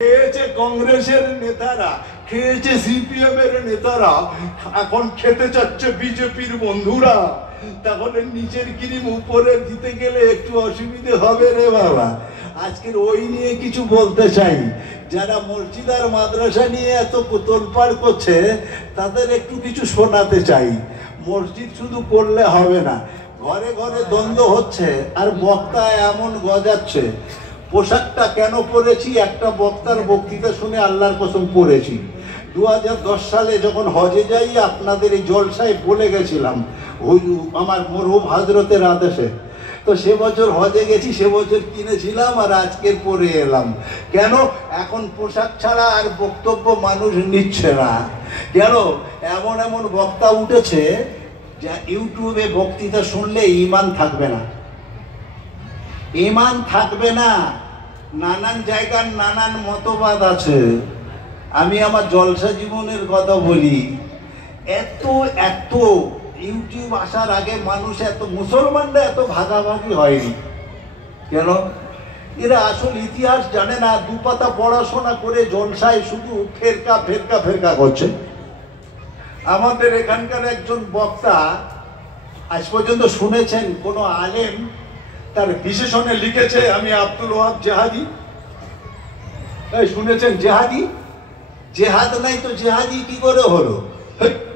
খেয়েছে কংগ্রেসের নেতারা, খেয়েছে সিপিএম এর নেতারা, এখন খেতে চাচ্ছে বিজেপির বন্ধুরা। তাহলে নিচের ক্রিম উপরে দিতে গেলে একটু অসুবিধে হবে রে বাবা। আজকের ওই নিয়ে কিছু বলতে চাই। যারা মসজিদ আর মাদ্রাসা নিয়ে এত তোলপাড় করছে তাদের একটু কিছু শোনাতে চাই। মসজিদ শুধু করলে হবে না, ঘরে ঘরে দ্বন্দ্ব হচ্ছে আর বক্তা এমন গজাচ্ছে। পোশাকটা কেন পরেছি, একটা বক্তার বক্তৃতা শুনে আল্লাহর কসম পড়েছি। 2010 সালে যখন হজে যাই আপনাদের এই জলসায় বলে গেছিলাম আমার মরহুম হযরতের আদেশে। তো সে বছর হজে গেছি, সে বছর কিনেছিলাম আর আজকের পরে এলাম। কেন? এখন পোশাক ছাড়া আর বক্তব্য মানুষ নিচ্ছে না। কেন? এমন এমন বক্তা উঠেছে যা ইউটিউবে বক্তৃতা শুনলে ঈমান থাকবে না, ঈমান থাকবে না। নানান জায়গার নানান মতবাদ আছে। আমি আমার জলসা জীবনের কথা বলি। এত এত ইউটিউব আসার আগে মানুষ এত, মুসলমানরা এত ভাগাভাগি হয়নি। কেন? এরা আসল ইতিহাস জানে না। দুপাতা পড়াশোনা করে জলসায় শুধু ফেরকা ফেরকা ফেরকা করছে। আমাদের এখানকার একজন বক্তা, আজ পর্যন্ত শুনেছেন কোনো আলেম তার বিশেষণে লিখেছে আমি আব্দুল ওয়াহাব জেহাদি? শুনেছেন জেহাদি? জেহাদ নাই তো জেহাদি কি করে হলো?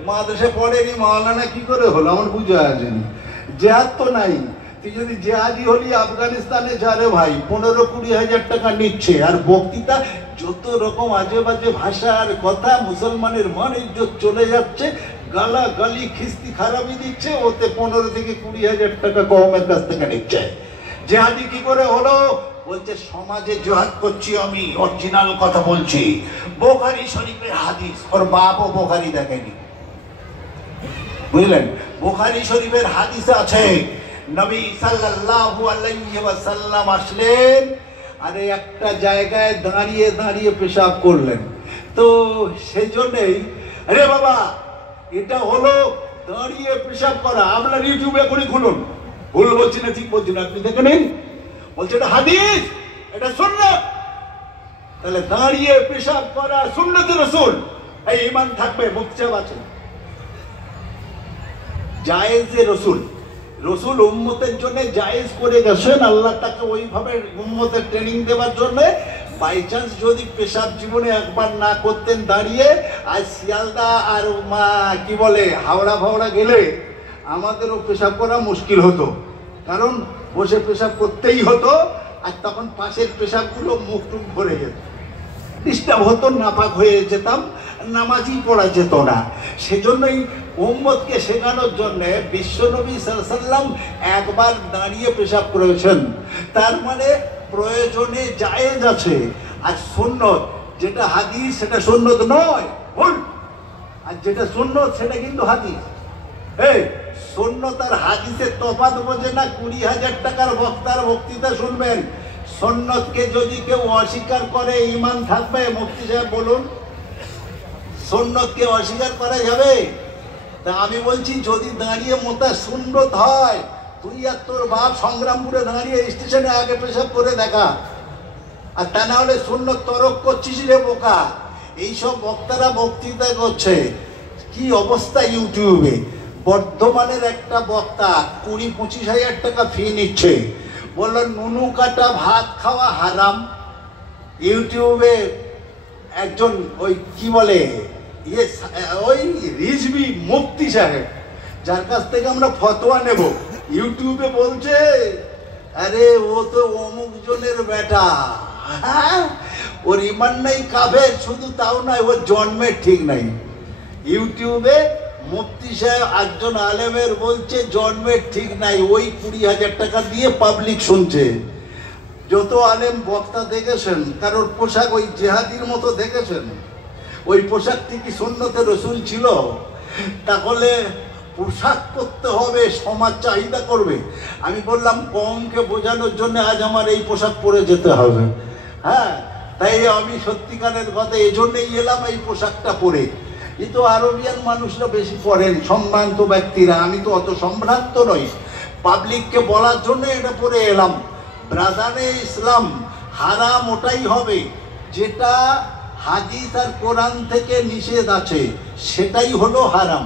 মাদ্রাসা পড়েনি, মাওলানা কি করে হলো? আমার বুঝে আসেনি। জেহাদ তো নাই। তুই যদি জেহাদি হলি আফগানিস্তানে যারে ভাই 15-20 হাজার টাকা নিচ্ছে, আর বক্তৃতা যত রকম আজে বাজে ভাষা আর কথা, মুসলমানের মান ইজ্জত চলে যাচ্ছে, গালা গালি খিস্তি খারাপি দিচ্ছে, ওতে 15 থেকে 20 হাজার টাকা কওমের কাছ থেকে নিচ্ছে। জেহাদি কি করে হলো? বলছে সমাজে জেহাদ করছি আমি, অরিজিনাল কথা বলছি। বুখারী শরীফের হাদিস, ওর বাপও বুখারী দেখেনি, বুঝলেন? বুখারী শরীফের হাদিস আছে নবী সাল্লাল্লাহু আলাইহি ওয়াসাল্লাম আসলেন আর একটা জায়গায় দাঁড়িয়ে দাঁড়িয়ে পেশাব করলেন। তো সেজন্যই আরে বাবা এটা হলো দাঁড়িয়ে পেশাব করা। আপনার ইউটিউবে এখনই খুলুন, ভুল বলছি না ঠিক বলছি না, আপনি দেখে নিন। বলছে এটা হাদিস, এটা সুন্নাত। তাহলে দাঁড়িয়ে পেশাব করা সুন্নতে রাসূল, এই ঈমান থাকবে। মুকতাব আছে জায়েজে রাসূল, রাসূল উম্মতের জন্য জায়েজ করে গেছেন। আল্লাহ তাকে ওইভাবে উম্মতের ট্রেনিং দেওয়ার জন্য। বাই চান্স যদি পেশাব জীবনে একবার না করতেন দাঁড়িয়ে, আজ শিয়ালদা আর কি বলে হাওড়া ফাওড়া গেলে আমাদেরও পেশাব করা মুশকিল হতো, কারণ বসে পেশাব করতেই হতো। আর তখন পাশের পেশাবগুলো মুখ টুক ভরে যেত, ডিস্টার্ব হতো, নাপাক হয়ে যেতাম, নামাজই পড়া যেত না। সেজন্যই উম্মতকে শেখানোর জন্য বিশ্বনবী সাল্লাল্লাহু আলাইহি ওয়াসাল্লাম একবার দাঁড়িয়ে পেশাব করেছেন। তার মানে প্রয়োজনে জায়েজ আছে। আর সুন্নত যেটা হাদিস সেটা সুন্নত নয়, ভুল। আর যেটা সুন্নত সেটা কিন্তু হাদিস। এই সুন্নত আর হাদিসের তফাৎ বোঝে না। 20 হাজার টাকার বক্তার বক্তৃতা শুনবেন, সুন্নতকে যদি কেউ অস্বীকার করে ঈমান থাকবে? মুফতি সাহেব বলুন, সুন্নতকে অস্বীকার করা যাবে? তা আমি বলছি যদি দাঁড়িয়ে মোতা সুন্নত হয়, তুই আর তোর বাপ সংগ্রামপুরে দাঁড়িয়ে স্টেশনে আগে পেশাব করে দেখা। আর তা না হলে সুন্নত তরক করছিস রে বোকা। এইসব বক্তারা বক্তৃতা করছে, কি অবস্থা ইউটিউবে। বর্ধমানের একটা বক্তা 20-25 হাজার টাকা ফি নিচ্ছে, বলল নুনু কাটা ভাত খাওয়া হারাম। ইউটিউবে একজন ওই কি বলে ওই রিজভি মুফতি সাহেব, যার কাছ থেকে আমরা ফতোয়া নেব, ইউটিউবে বলছে আরে ও তো অমুক জনের বেটা, হ্যাঁ ওর ঈমান নাই, কাফের। শুধু তাও নয়, ওর জন্মের ঠিক নাই। ইউটিউবে মুফতি সাহেব একজন আলেমের বলছে জন্মের ঠিক নাই, ওই 20 হাজার টাকা দিয়ে পাবলিক শুনছে। যত আলেম বক্তা দেখেছেন কারোর পোশাক ওই জেহাদির মতো দেখেছেন? ওই পোশাকটি কি সুন্নতে রাসূল ছিল? তাহলে পোশাক করতে হবে, সমাজ চাহিদা করবে। আমি বললাম কমকে বোঝানোর জন্য আজ আমার এই পোশাক পরে যেতে হবে। হ্যাঁ, তাই আমি সত্যিকারের কথা এই জন্যই এলাম এই পোশাকটা পরে। এই তো আরবিয়ান মানুষরা বেশি পড়েন, সম্ভ্রান্ত ব্যক্তিরা। আমি তো অত সম্ভ্রান্ত নই, পাবলিককে বলার জন্য এটা পরে এলাম। ব্রাদারে ইসলাম হারাম ওটাই হবে যেটা হাদিস আর কোরআন থেকে নিষেধ আছে সেটাই হলো হারাম।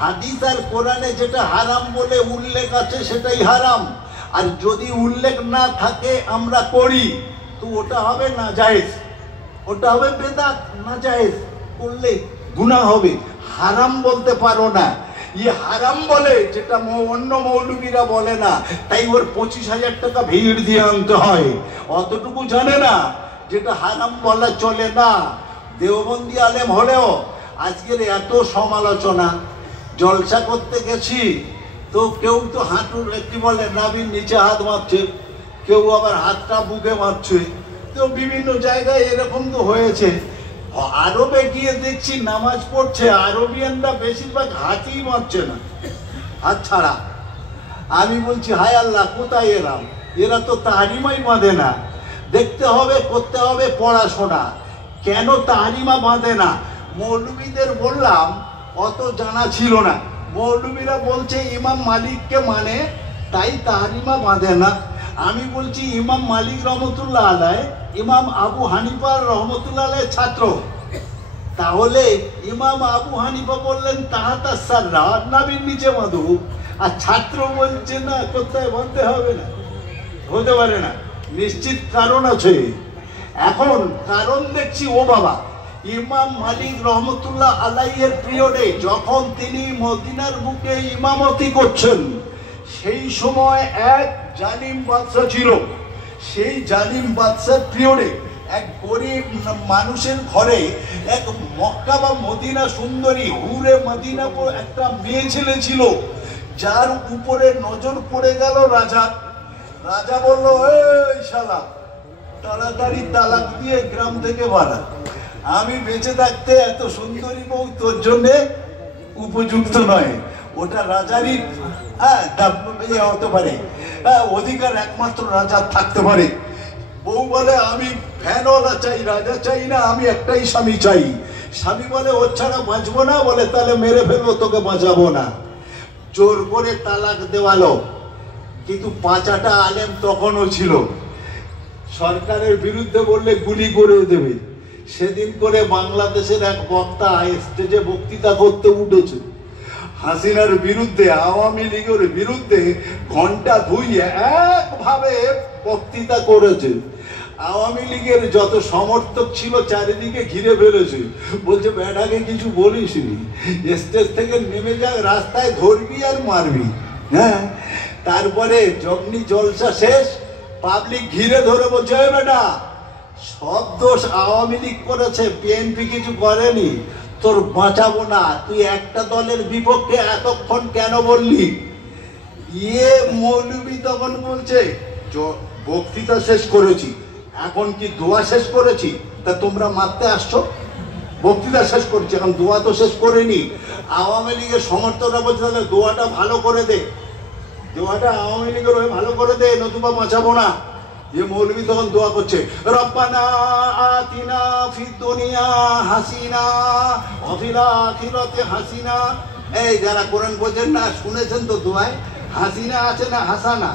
হাদিস আর কোরআনে যেটা হারাম বলে উল্লেখ আছে সেটাই হারাম, আর যদি উল্লেখ না থাকে আমরা করি তো ওটা হবে নাজায়েজ, ওটা হবে বেদাত, নাজায়েজ, করলে গুনাহ হবে। হারাম বলতে পারো না, হারাম বলে যেটা অন্য মৌলবীরা বলে না, তাই ওর 25,000 টাকা ভিড় দিয়ে আনতে হয়। অতটুকু জানে না যেটা হারাম বলা চলে না। দেওবন্দি আলেম হলেও আজকের এত সমালোচনা, জলসা করতে গেছি তো কেউ তো হাঁটুর কি বলে নাভির নিচে হাত মারছে, কেউ আবার হাতটা বুকে মারছে, তো বিভিন্ন জায়গায় এরকম তো হয়েছে। আরবে গিয়ে দেখছি নামাজ পড়ছে আরবিয়ানরা বেশিরভাগ হাতই মারছে না, হাত ছাড়া। আমি বলছি হায় আল্লাহ, কোথায় এরাম? এরা তো তাহরিমাই বাঁধে না। দেখতে হবে, করতে হবে পড়াশোনা, কেন তাহরিমা বাঁধে না? মৌলবীদের বললাম অত জানা ছিল না, মৌলবীরা বলছে ইমাম মালিককে মানে তাই তাহরিমা বাঁধে না। আমি বলছি ইমাম মালিক রহমতুল্লাহ আলাই ইমাম আবু হানিফার রহমতুল্লাহ আলাই ছাত্র, তাহলে ইমাম আবু হানিফা বললেন তাহাতাসাররা নাবির নিচে বাঁধু, আর ছাত্র বলছে না কোথায় বাঁধতে হবে না, হতে পারে না। নিশ্চিত কারণ আছে। এখন কারণ দেখছি, ও বাবা, ইমাম মালিক রহমতুল্লাহ আলাইয়ের পিরিয়ডে যখন তিনি মদিনার বুকে ইমামতি করছেন, সেই সময় এক জালিম বাদশা ছিল। সেই জালিম বাদশার পিরিয়ডে এক গরিব মানুষের ঘরে এক মক্কা বা মদিনা সুন্দরী হুরে মদিনা একটা মেয়ে ছেলে ছিল, যার উপরে নজর পড়ে গেল রাজা। রাজা বলল, এই শালা, তাড়াতাড়ি তালাক দিয়ে গ্রাম থেকে বাড়া, আমি বেঁচে থাকতে এত সুন্দরী বউ তোর জন্যে উপযুক্ত নয়। ওটা রাজারই হতে পারে, অধিকার একমাত্র রাজার থাকতে পারে। বউ বলে আমি ফ্যানওয়ালা চাই, রাজা চাই না, আমি একটাই স্বামী চাই। স্বামী বলে ওর ছাড়া বাঁচবো না, বলে তাহলে মেরে ফেলবো, তোকে বাঁচাবো না। জোর করে তালাক দেওয়ালো, কিন্তু 5টা আলেম তখনও ছিল। সরকারের বিরুদ্ধে বললে গুলি করে দেবে। সেদিন করে বাংলাদেশের এক বক্তা স্টেজে বক্তৃতা করতে উঠেছে হাসিনার বিরুদ্ধে, আওয়ামী লীগের বিরুদ্ধে, ঘন্টা ধুইয়ে একভাবে বক্তৃতা করেছে। আওয়ামী লীগের যত সমর্থক ছিল চারিদিকে ঘিরে ফেলেছে, বলছে ব্যাটাকে কিছু বলিসনি, স্টেজ থেকে নেমে যা, রাস্তায় ধরবি আর মারবি। হ্যাঁ, তারপরে যমনি জলসা শেষ, পাবলিক ঘিরে ধরে বলছে বেটা, সব দোষ আওয়ামী লীগ করেছে, বিএনপি কিছু করেনি, তোর বাঁচাবো না, তুই একটা দলের বিপক্ষে এতক্ষণ কেন বললি? মৌলবী তখন বলছে বক্তৃতা শেষ করেছি, এখন কি দোয়া শেষ করেছি, তা তোমরা মারতে আসছো? বক্তৃতা শেষ করেছি, এখন দোয়া তো শেষ করিনি। আওয়ামী লীগের সমর্থকরা বলছে তাহলে দোয়াটা ভালো করে দে, দোয়াটা আওয়ামী লীগের হয়ে ভালো করে দে, নতুবা বাঁচাবো না। মৌলবী তখন দোয়া করছে, রব্বানা আতিনা ফিদ দুনিয়া হাসিনা ওয়া ফিল আখিরাতি হাসিনা। এই যারা কোরআন বোঝেন না, শুনেছেন তো দোয়ায় হাসিনা আছে না হাসানা?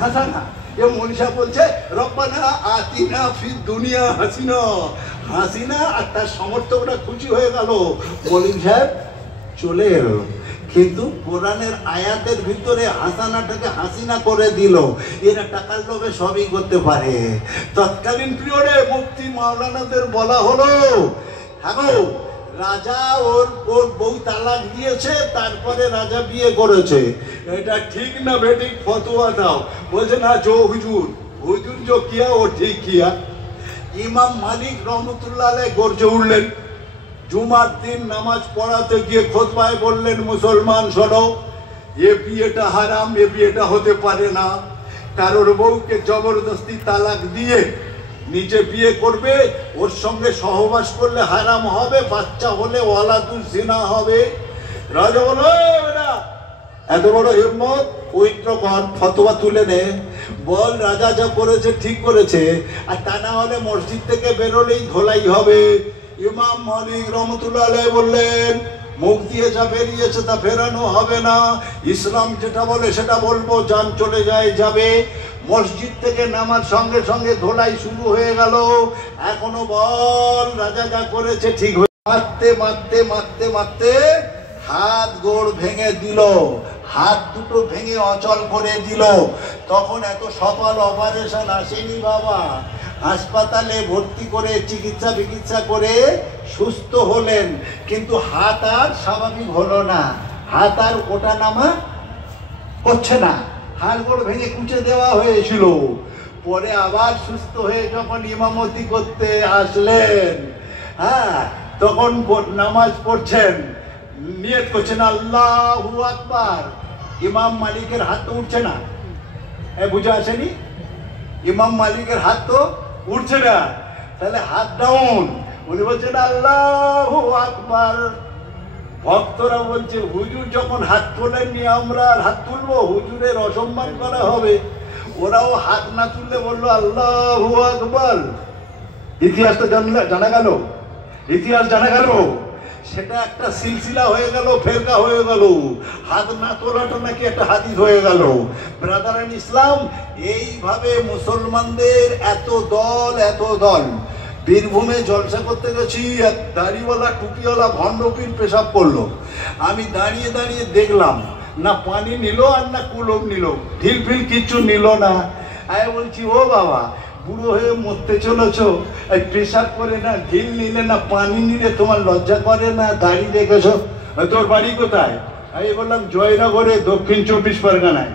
হাসানা। মনীষা বলছে রব্বানা আতিনা ফিদ দুনিয়া হাসিনা, হাসিনা। আর তার সমর্থকরা খুশি হয়ে গেল, মলিক সাহেব চলে এলো। কিন্তু কোরআনের আয়াতের ভিতরে হাসানাটাকে হাসিনা করে দিল। এরা টাকার লোভে সবই করতে পারে। তৎকালীন পিরিয়ডে মুফতি মাওলানাদের বলা হলো, হ্যাঁ রাজা ওর বউ তালাক দিয়েছে, তারপরে রাজা বিয়ে করেছে, এটা ঠিক না বেঠিক ফতোয়া দাও। বলছে না, জো হুজুর, হুজুর জো কিয়া ও ঠিক কিয়া। ইমাম মালিক রহমতুল্লাহ আলাইহি গর্জে উঠলেন। জুমার দিন নামাজ পড়াতে গিয়ে খুতবায় বললেন, মুসলমান শোনো, এ বিয়েটা হারাম, এ বিয়েটা হতে পারে না। কারোর বউকে জবরদস্তি তালাক দিয়ে নিজে বিয়ে করবে, ওর সঙ্গে সহবাস করলে হারাম হবে, বাচ্চা হলে ওয়ালাদুল জিনা হবে। রাজা বলো, এত বড় হিম্মত, পবিত্র ফতোয়া তুলে নে, বল রাজা যা করেছে ঠিক করেছে, আর তা না হলে মসজিদ থেকে বেরোলেই ধোলাই হবে। ইমাম মালিক রহমতুল্লাহ আলাইহি বললেন, মুখ দিয়ে যা বেরিয়েছে তা ফেরানো হবে না, ইসলাম যেটা বলে সেটা বলবো, জান চলে যায় যাবে। মসজিদ থেকে নামার সঙ্গে সঙ্গে ধোলাই শুরু হয়ে গেল। এখনো বল রাজা যা করেছে ঠিক হয়ে, মারতে মারতে মারতে মারতে হাত গোড় ভেঙে দিল, হাত দুটো ভেঙে অচল করে দিল। তখন এত সফল অপারেশন আসেনি বাবা, হাসপাতালে ভর্তি করে চিকিৎসা বিকিৎসা করে সুস্থ হলেন, কিন্তু হাত আর স্বাভাবিক হলো না, হাত আর ওটা নামা হচ্ছে না, হাড় গোড় ভেঙে কুচে দেওয়া হয়েছিল। পরে আবার সুস্থ হয়ে যখন ইমামতি করতে আসলেন, হ্যাঁ, তখন নামাজ পড়ছেন, নিয়ত করছেন আল্লাহু আকবার, ইমাম মালিকের হাত তো উঠছে না, বুঝে আসেনি? ইমাম মালিকের হাত তো উঠছে না, তাহলে হাত ডাউন, উনি বলছেন আল্লাহু আকবার। ভক্তরা বলছে হুজুর যখন হাত তোলেননি আমরা আর হাত তুলবো, হুজুরের অসম্মান করা হবে। ওরাও হাত না তুললে বললো আল্লাহু আকবার। ইতিহাসটা জানা গেল, ইতিহাস জানা গেল, সেটা একটা সিলসিলা হয়ে গেল, ফেরকা হয়ে গেল, হাত না তোলাটা নাকি একটা হাদিস হয়ে গেল। ব্রাদারান ইসলাম, এইভাবে মুসলমানদের এত দল এত দল। বীরভূমে জলসা করতে গেছি, এক দাড়িওয়ালা টুপিওয়ালা ভণ্ডপীর পেশাব করলো। আমি দাঁড়িয়ে দাঁড়িয়ে দেখলাম, না পানি নিল আর না কুলম নিল, ঢিল ফিল কিচ্ছু নিল না। আমি বলছি ও বাবা, বুড়ো হয়ে মরতে চলেছ, পেশাব করে না ঢিল নিলে না পানি নিলে তোমার লজ্জা করে না? দাড়ি রেখেছো, তোর বাড়ি কোথায়? আমি বললাম জয়নগরে, দক্ষিণ 24 পরগনায়।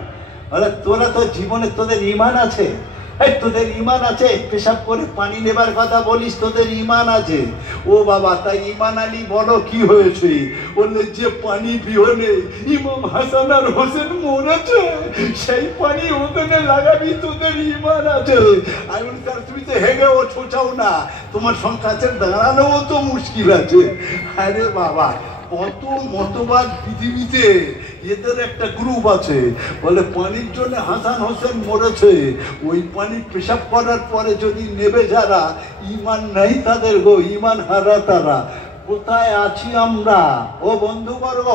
বলে তোরা তো জীবনে তোদের ইমান আছে? তোদের ইমান আছে? পেশাব করে পানি নেবার কথা বলিস, তোদের ইমান আছে? ও বাবা, তাই ইমান আলী বলো কি হয়েছে? বললে যে পানি বিহনে ইমাম হাসান আর হোসেন মরেছে, সেই পানি ওখানে লাগাবি, তোদের ইমান আছে। আমি বলি তার তুমি তো হেগেও ছোটাও না, তোমার কাছে দাঁড়ানোও তো মুশকিল আছে। আরে বাবা, কত মতবাদ পৃথিবীতে, এদের একটা গ্রুপ আছে বলে পানির জন্য হাসান হোসেন মরেছে, ওই পানি পেশাব করার পরে যদি নেবে যারা, ইমান নেই তাদের গো, ইমান হারা তারা। কোথায় আছি আমরা ও বন্ধুবর্গ?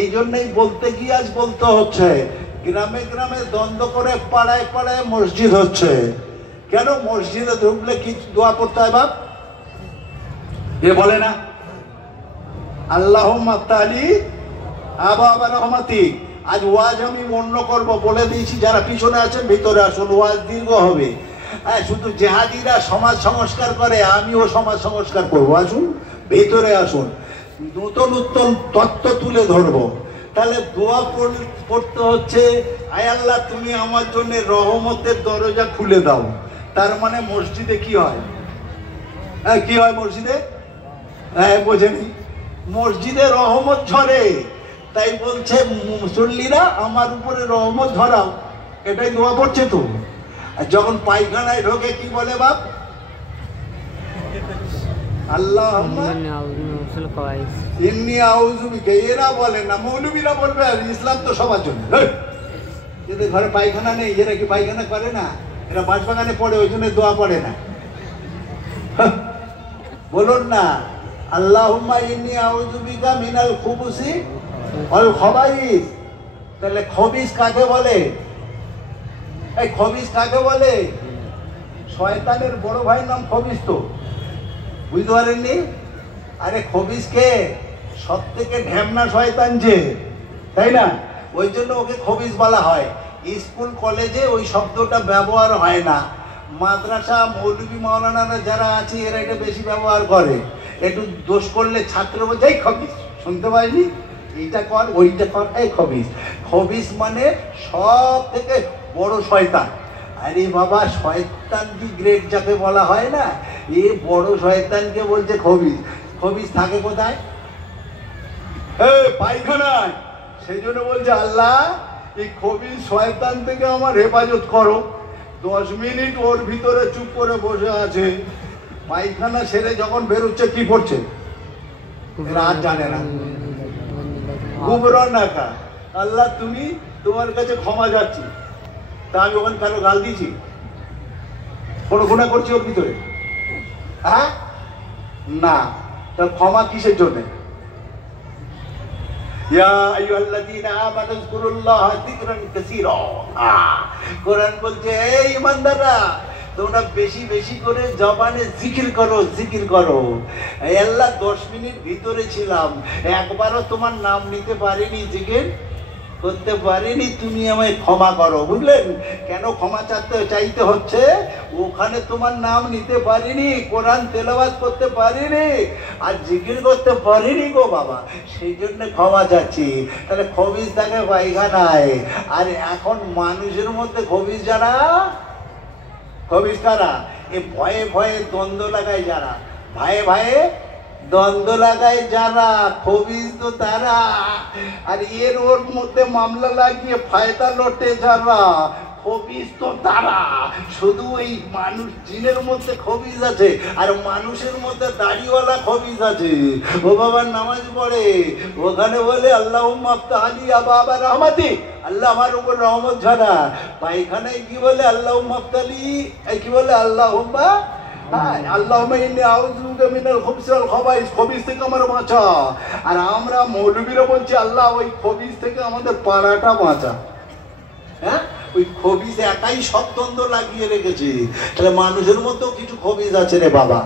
এই জন্যই বলতে গিয়ে আজ বলতে হচ্ছে, গ্রামে গ্রামে দ্বন্দ্ব করে পাড়ায় পাড়ায় মসজিদ হচ্ছে। কেন? মসজিদে ঢুকলে কি দোয়া পড়তে হয় বাপ? এ বলে না আল্লাহুম্মা তালি আবা রহমাতি। আজ ওয়াজ আমি অন্য করব, বলে দিয়েছি, যারা পিছনে আছেন ভিতরে আসুন, ওয়াজ দীর্ঘ হবে। শুধু জেহাদিরা সমাজ সংস্কার করে, আমিও সমাজ সংস্কার করব, আসুন ভিতরে আসুন, নতুন নতুন তত্ত্ব তুলে ধরবো। তাহলে দোয়া পড়তে হচ্ছে, আয় আল্লাহ তুমি আমার জন্য রহমতের দরজা খুলে দাও। তার মানে মসজিদে কি হয়? কি হয় মসজিদে? বোঝেনি? মসজিদে রহমত ঝরে, তাই বলছে মুসল্লিরা আমার উপরে রহমত ঝরাও, এটাই দোয়া পড়ছে তো। আর যখন পায়খানায় ঢোকে কি বলে বাপ? আল্লাহুম্মা ইন্নী আউযু বিকা। এরা বলে না, মৌলবীরা বলবে, আর ইসলাম তো সবার জন্য। এদের ঘরে পায়খানা নেই, এরা কি পায়খানা করে না? এরা বাঁশবাগানে পড়ে, ওই জন্য দোয়া পড়ে না। বলুন না আল্লাহুম্মা ইন্নী আউযু বিকা মিনাল খুবুসি ওয়াল খাবাইস। তাহলে খবিস কাকে বলে? এই খবিস কাকে বলে? শয়তানের বড় ভাই নাম খবিস, তো বুঝতে পারেননি? আরে খবিসকে সব থেকে ঢ্যামনা শয়তান যে, তাই না? ওই জন্য ওকে খবিস বলা হয়। স্কুল কলেজে ওই শব্দটা ব্যবহার হয় না, মাদ্রাসা মৌলবী মাওলানারা যারা আছে এরা এটা বেশি ব্যবহার করে। একটু দোষ করলে ছাত্র বলছে এই খবিস, শুনতে পাইনি, এইটা কর ওইটা কর, এই খবিস। খবিস মানে সব থেকে বড় শয়তান। আরে বাবা, শয়তান কি গ্রেড যাকে বলা হয় না, এ বড় শয়তানকে বলছে খবিস। খবিস থাকে কোথায়? পায়খানায়। সেই জন্য বলছে আল্লাহ এই খবিস শয়তান থেকে আমার হেফাজত করো। 10 মিনিট ওর ভিতরে চুপ করে বসে আছে, পায়খানা সেরে যখন বেরোচ্ছে কি পড়ছে রাত জানে না, গুবরন নাকা। আল্লাহ তুমি তোমার কাছে ক্ষমা যাচ্ছি। তা আমি ওখানে কারো গাল দিয়েছি? কোনো গুনাহ করছি ওর ভিতরে? হ্যাঁ না, তা ক্ষমা কিসের জন্যে? ইয়া আইয়ুহাল্লাযীনা আমানু যকুরুল্লাহা যিকরান কাসীরা। কোরআন বলছে এই ঈমানদাররা তোমরা বেশি বেশি করে জবানে জিকির করো, জিকির করো। এই আল্লাহ 10 মিনিট ভিতরে ছিলাম, একবারও তোমার নাম নিতে পারিনি, জিকির করতে পারিনি, তুমি আমায় ক্ষমা করো। বুঝলেন কেন ক্ষমা চাইতে হচ্ছে? ওখানে তোমার নাম নিতে পারিনি, কোরআন তেলাওয়াত করতে পারিনি, আর জিকির করতে পারিনি গো বাবা, সেই জন্য ক্ষমা চাচ্ছি। তাহলে খবিজ থাকে পায়খানায়, আর এখন মানুষের মধ্যে খবিজ যারা, খবিজ কারা? এ ভয়ে ভয়ে দ্বন্দ্ব লাগায় যারা, ভাইয়ে ভাইয়ে দ্বন্দ্ব লাগায় যারা, খবিজ তো তারা। আর এর ওর মধ্যে মামলা লাগিয়ে ফায়দা লোটে যারা, খবিজ তো তারা। শুধু ওই মানুষ জিনের মধ্যে খবিজ আছে, আর মানুষের মধ্যে দাড়িওয়ালা খবিজ আছে। ও বাবার নামাজ পড়ে, ওখানে বলে আল্লাহুম্মা আফতাহ আলী আবা আবা রহমাতি, আল্লাহ আমার উপর রহমত ঝরা। পায়খানায় কি বলে আল্লাহুম্মা আফতাহ আলী, কি বলে আল্লাহুম্মা আল্লাহুম্মা ইন্নী আউযু বিকা মিনাল খুবসি ওয়াল খাবাইস, খবিজ থেকে আমার বাঁচা। আর আমরা মৌলবীরা বলছি আল্লাহ ওই খবিজ থেকে আমাদের পাড়াটা বাঁচা। হ্যাঁ, ওই খবিজ একাই সব দ্বন্দ্ব লাগিয়ে রেখেছে। তাহলে মানুষের মধ্যেও কিছু খবিজ আছে রে বাবা।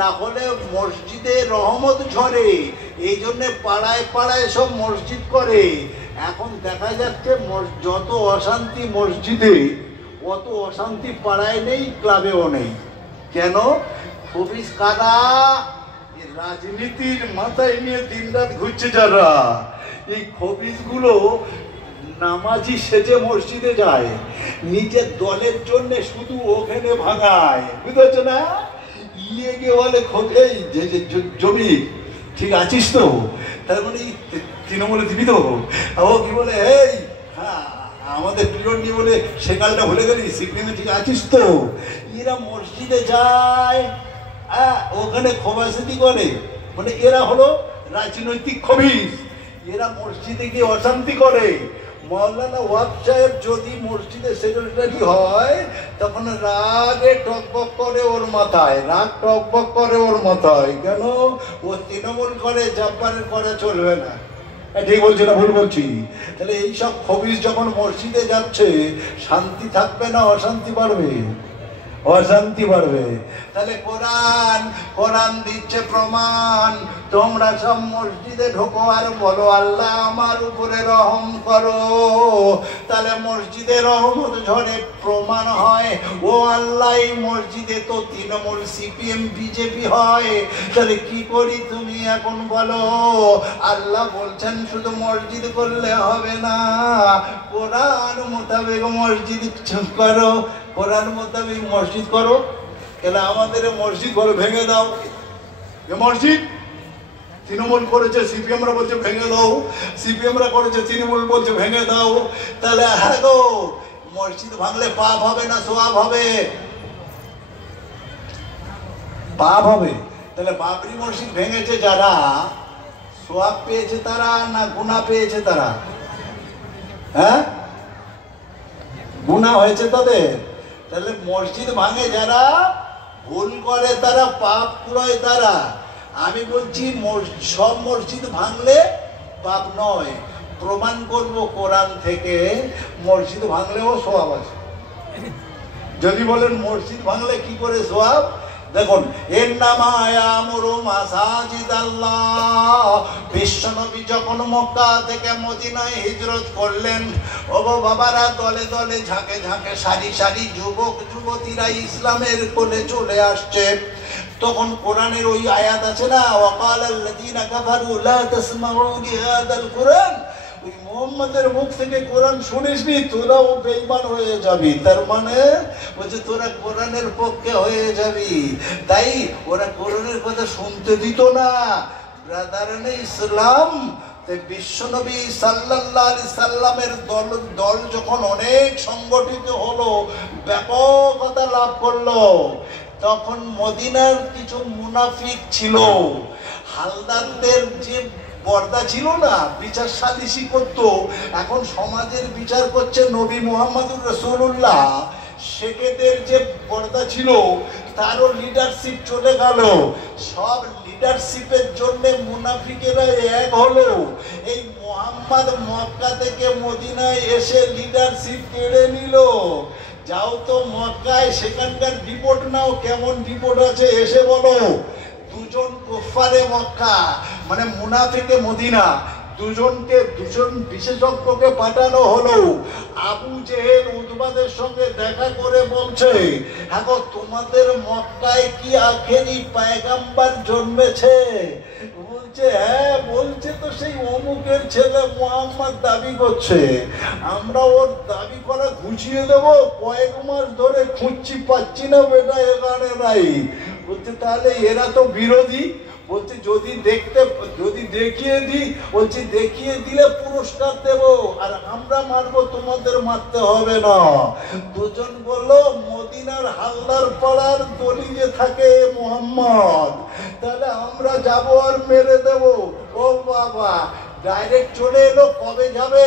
তাহলে মসজিদে রহমত ঝরে, এই জন্য পাড়ায় পাড়ায় সব মসজিদ করে। এখন দেখা যাচ্ছে যত অশান্তি মসজিদে, অত অশান্তি পাড়ায় নেই, ক্লাবেও নেই। কেন? খবিজ কারা? রাজনীতির মাথায় নিয়ে দিনরাত ঘুরছে যারা, এই খবিজগুলো নামাজি সেজে মসজিদে যায়, নিজের দলের জন্য শুধু ওখানে ভাঙায়। বুঝতে না? ইয়ে গিয়ে বলে এই জমি ঠিক আছিস তো, তার মানে তৃণমূলে দিবি তো। ও কি বলে এই হ্যাঁ আমাদের পিরিয়ড নিয়ে বলে সেকালটা ভুলে গেলি, সিকিমে ঠিক আছিস তো। এরা মসজিদে যায়, ওখানে খোবাসিতি করে, মানে এরা হলো রাজনৈতিক খবিজ। এরা মসজিদে গিয়ে অশান্তি করে। মৌলানা ওয়াক সাহেব যদি মসজিদে সেক্রেটারি হয়, তখন রাগে টকবক করে ওর মাথায়, রাগ টকবক করে ওর মাথায়। কেন? ও তৃণমূল করে, জাব্বারের করে চলবে না। ঠিক বলছি না ভুল বলছি? তাহলে এইসব খবিজ যখন মসজিদে যাচ্ছে, শান্তি থাকবে না অশান্তি বাড়বে? অশান্তি বাড়বে। তাহলে কোরআন, কোরআন দিচ্ছে প্রমাণ। তোমরা সব মসজিদে ঢোকো আর বলো আল্লাহ আমার উপরে রহম করো। তাহলে মসজিদে রহমত ঝরে, প্রমাণ হয় ও আল্লাহ এই মসজিদে তো তৃণমূল, সিপিএম, বিজেপি হয়। তাহলে কি করি তুমি এখন বলো? আল্লাহ বলছেন শুধু মসজিদ করলে হবে না, কোরআন মোতাবেক মসজিদ করো, কোরআন মোতাবেক মসজিদ করো। তাহলে আমাদের মসজিদ বলে ভেঙে দাও। এ মসজিদ তৃণমূল করেছে, সিপিএমরা বলছে ভেঙে দাও, সিপিএমরা করেছে, তৃণমূল বলছে ভেঙে দাও। তাহলে হ্যাঁ গো, মসজিদ ভাঙলে পাপ হবে না সওয়াব হবে? পাপ হবে। তাহলে বাবরি মসজিদ ভেঙেছে যারা, সওয়াব পেয়েছে তারা না গুনাহ পেয়েছে তারা? হ্যাঁ, গুনাহ হয়েছে তাদের। তাহলে মসজিদ ভাঙে যারা, ভুল করে তারা, পাপ কুড়ায় তারা। আমি বলছি সব মসজিদ ভাঙলে পাপ নয়। প্রমাণ করব কোরআন থেকে, মসজিদ ভাঙলেও সওয়াব আছে। যদি বলেন মসজিদ ভাঙলে কি করে সওয়াব, দেখুন ইন্নামা ইয়ামুরু মাসাজিদাল্লাহ। বিশ্বনবী যখন মক্কা থেকে মদিনায় হিজরত করলেন, ও বাবারা দলে দলে ঝাঁকে ঝাঁকে সারি সারি যুবক যুবতীরা ইসলামের কোলে চলে আসছে। তখন কোরআনের ওই আয়াত আছে না, ওয়াকালাল্লাযীনা কাফারু লা তাসমাউ লিহাযাল কুরআন। ওই মুহাম্মাদের মুখ থেকে কোরআন শুনিসনি, তোরাও বেঈমান হয়ে যাবি। তার মানে বলছে তোরা কোরআনের পক্ষে হয়ে যাবি। তাই ওরা কোরআনের কথা শুনতে দিত না। ব্রাদারানে ইসলাম, বিশ্বনবী সাল্লাল্লাহু আলাইহি সাল্লামের দল যখন অনেক সংগঠিত হলো, ব্যাপকতা লাভ করলো, তখন মদিনার কিছু মুনাফিক ছিল। হালদারদের যে পর্দা ছিল না, বিচার সালিসি করতো। এখন সমাজের বিচার করছে নবী মুহাম্মদুর রাসূলুল্লাহ। শেখেদের যে পর্দা ছিল তারও লিডারশিপ চলে গেল। সব লিডারশিপের জন্য মুনাফিকেরা এক হলো। এই মুহাম্মদ মক্কা থেকে মদিনায় এসে লিডারশিপ কেড়ে নিল। যাও তো মক্কায়, সেখানকার রিপোর্ট নাও, কেমন রিপোর্ট আছে এসে বলো। দুজন কুফারে মক্কা মানে মুনাফিকে মদিনা, দুজন বিশেষজ্ঞকে পাঠানো হলো। আবু জেহেল উতবাদের সঙ্গে দেখা করে বলছে, হ্যাঁ গো, তোমাদের মক্কায় কি আখেরি পয়গম্বর জন্মেছে? বলছে হ্যাঁ। বলছে তো সেই অমুকের ছেলে মুহাম্মদ দাবি করছে, আমরা ওর দাবি করা ঘুচিয়ে দেবো। কয়েক মাস ধরে খুঁজছি, পাচ্ছি না বেটা, এখানে নাই। বলছে তাহলে এরা তো বিরোধী। বলছে যদি দেখিয়ে দিই, বলছি দেখিয়ে দিলে পুরস্কার দেব, আর আমরা মারবো, তোমাদের মারতে হবে না। দুজন বললো মদিনার হালদার পাড়ার দলিলে থাকে মুহাম্মদ, তাহলে আমরা যাবো আর মেরে দেব। ও বাবা, ডাইরেক্ট চলে এলো। কবে যাবে?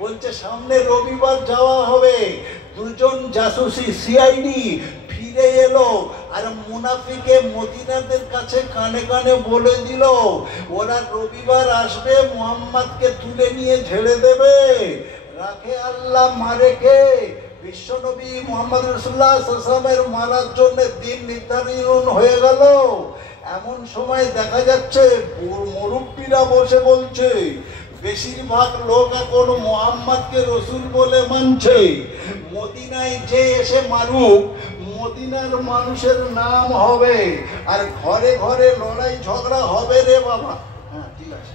বলছে সামনে রবিবার যাওয়া হবে। দুজন জাসুসি সিআইডি ফিরে এলো, আর মুনাফিকে মদিনাদের কাছে কানে কানে বলে দিল ওরা রবিবার আসবে, মুহাম্মদকে তুলে নিয়ে ঝেড়ে দেবে। রাখে আল্লাহ, মারে কে? বিশ্বনবী মুহাম্মদ রাসূলুল্লাহ সাল্লাল্লাহু আলাইহি ওয়াসাল্লামের মারার জন্য দিন নির্ধারণ হয়ে গেল। এমন সময় দেখা যাচ্ছে মুরব্বীরা বসে বলছে, বেশিরভাগ লোক এখন মুহাম্মদকে রসুল বলে মানছে। মদিনায় যে এসে মারুক, মদিনার মানুষের নাম হবে, আর ঘরে ঘরে লড়াই ঝগড়া হবে রে বাবা। হ্যাঁ ঠিক আছে,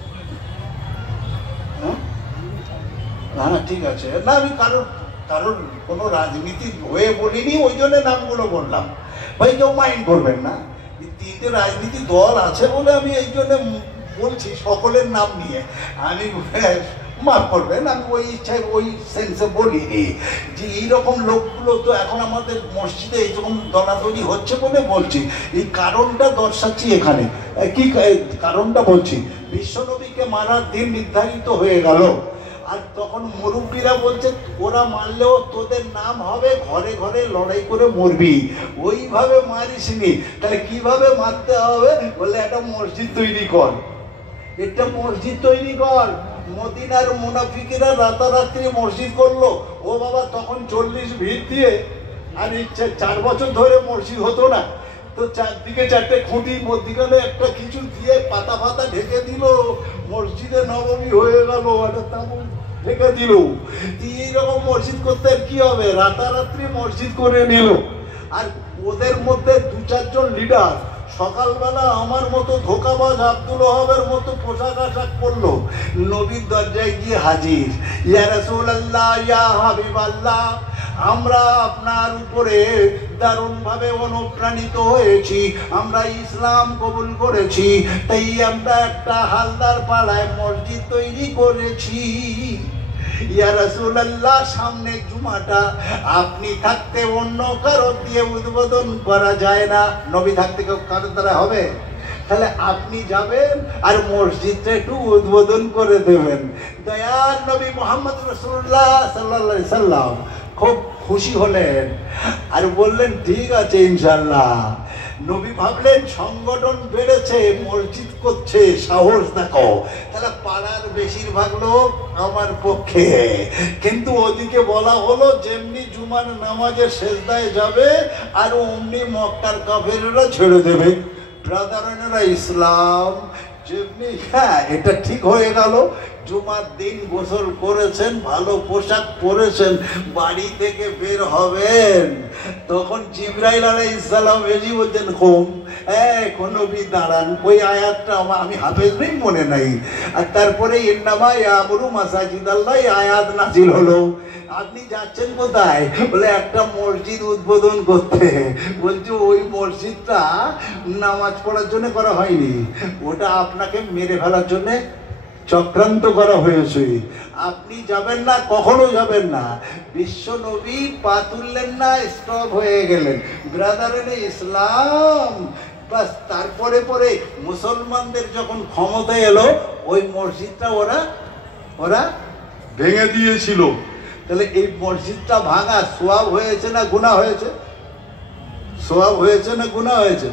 হ্যাঁ ঠিক আছে। না, আমি কারোর কোনো রাজনীতি হয়ে বলিনি, ওই জন্য নামগুলো বললাম। ভাই কেউ মাইন্ড করবেন না, তিনটে রাজনীতি দল আছে বলে আমি এই জন্য বলছি সকলের নাম নিয়ে। আমি মাফ করবেন, আমি ওই ইচ্ছায় ওই সেন্সে বলিনি যে এইরকম লোকগুলো তো এখন আমাদের মসজিদে এইরকম দলাদলি হচ্ছে বলে বলছি। এই কারণটা দর্শাচ্ছি এখানে। কি কারণটা বলছি? বিশ্বনবীকে মারার দিন নির্ধারিত হয়ে গেল, আর তখন মুরব্বীরা বলছে ওরা মারলেও তোদের নাম হবে, ঘরে ঘরে লড়াই করে মরবি, ওইভাবে মারিসনি। তাহলে কিভাবে মারতে হবে? বলে একটা মসজিদ তৈরি কর, একটা মসজিদ তৈরি কর। মদিনার মুনাফিকেরা রাতারাত্রি মসজিদ করলো। ও বাবা, তখন 40 ভিড় দিয়ে, আর ইচ্ছে 4 বছর ধরে মসজিদ হতো না, তো চারদিকে 4টে খুঁটি, মধ্যিখানে একটা কিছু দিয়ে পাতা ফাতা ঢেকে দিল, মসজিদে নববী হয়ে গেল, একটা তাঁবু ঢেকে দিল। এইরকম মসজিদ করতে কি হবে? রাতারাত্রি মসজিদ করে নিল। আর ওদের মধ্যে 2-4 জন লিডার সকালবেলা আমার মতো ধোকাবাজ আব্দুল ওহাবের মতো পোশাক আশাক পরলো, নবীর দরজায় গিয়ে হাজির। ইয়া রাসূলুল্লাহ, ইয়া হাবিবাল্লাহ, আমরা আপনার উপরে দারুণভাবে অনুপ্রাণিত হয়েছি, আমরা ইসলাম কবুল করেছি, তাই আমরা একটা হালদার পাড়ায় মসজিদ তৈরি করেছি। ইয়া রাসূলুল্লাহ, সামনে জুমাটা, আপনি থাকতে অন্য কারো দিয়ে উদ্বোধন করা যায় না। নবী থাকতে কারো দ্বারা হবে? তাহলে আপনি যাবেন আর মসজিদটা একটু উদ্বোধন করে দেবেন। দয়ার নবী মুহাম্মদ রাসূলুল্লাহ সাল্লাল্লাহু আলাইহি সাল্লাম খুব খুশি হলেন আর বললেন ঠিক আছে ইনশাআল্লাহ। নবী ভাবলেন সংগঠন বেড়েছে, মসজিদ করছে, সাহস দেখো, তাহলে পাড়ার বেশিরভাগ লোক আমার পক্ষে। কিন্তু ওদিকে বলা হলো যেমনি জুমার নামাজের সেজদায় যাবে আর অমনি মক্কার কাফেররা ছেড়ে দেবে। ব্রাদারেরা ইসলাম যেমনি, হ্যাঁ এটা ঠিক হয়ে গেল। জুমার দিন গোসল করেছেন, ভালো পোশাক পরেছেন, বাড়ি থেকে বের হবেন, তখন জিবরাইল আলাইহিস সালাম এসে বলছেন কম, কোন নবী দাঁড়ান। ওই আয়াতটা আমি হাফেজ নেই, মনে নাই। আর তারপরে ইন্নামা ইয়ামুরু মাসাজিদাল্লাহ আয়াত নাজিল হলো। আপনি যাচ্ছেন কোথায়? বলে একটা মসজিদ উদ্বোধন করতে। বলছে ওই মসজিদটা নামাজ পড়ার জন্য করা হয়নি, ওটা আপনাকে মেরে ফেলার জন্য চক্রান্ত করা হয়েছে। আপনি যাবেন না, কখনো যাবেন না। বিশ্ব নবী পা তুললেন না, স্টপ হয়ে গেলেন। ব্রাদারেনে ইসলাম। বাস তারপরে পরে মুসলমানদের যখন ক্ষমতায় এলো, ওই মসজিদটা ওরা ভেঙে দিয়েছিল। তাহলে এই মসজিদটা ভাঙা সোয়াব হয়েছে না গুনাহ হয়েছে? সোয়াব হয়েছে না গুনাহ হয়েছে?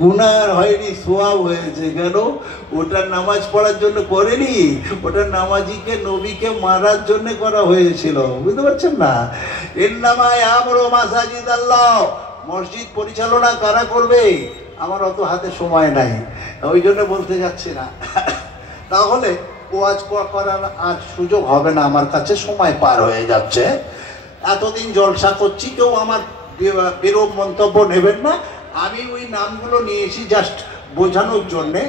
গুনাহ হয়নি, সোয়াব হয়েছে। কেন? ওটা নামাজ পড়ার জন্য করেনি, ওটা নামাজিকে নবীকে মারার জন্য করা হয়েছিল। বুঝতে পারছেন না? ইন্নামা ইয়ামুরু মাসাজিদাল্লাহ, মসজিদ পরিচালনা কারা করবে? আমার অত হাতে সময় নাই, ওই জন্য বলতে যাচ্ছি না। তাহলে ওয়াজ করার আর সুযোগ হবে না, আমার কাছে সময় পার হয়ে যাচ্ছে। এতদিন জলসা করছি, কেউ আমার বিরূপ মন্তব্য নেবেন না। আমি ওই নামগুলো নিয়েছি জাস্ট বোঝানোর জন্যে।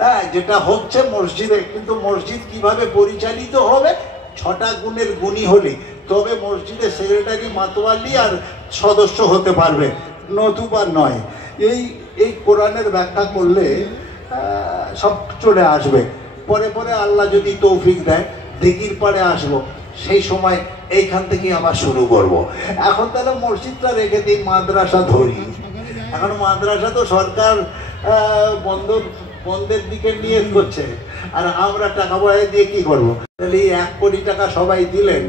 হ্যাঁ, যেটা হচ্ছে মসজিদে, কিন্তু মসজিদ কিভাবে পরিচালিত হবে? 6টা গুণের গুণী হলে তবে মসজিদে সেক্রেটারি, মাতোয়ালি আর সদস্য হতে পারবে, নতুবা নয়। এই কোরআনের ব্যাখ্যা করলে সব চলে আসবে। পরে পরে আল্লাহ যদি তৌফিক দেয় দিঘির পাড়ে আসবো, সেই সময় এইখান থেকে আবার শুরু করব। এখন তাহলে মসজিদটা রেখে দিই, মাদ্রাসা ধরি। এখন মাদ্রাসা তো সরকার বন্ধের দিকে নিয়ে করছে, আর আমরা টাকা পয়সা দিয়ে কি করবো? তাহলে 1 কোটি টাকা সবাই দিলেন,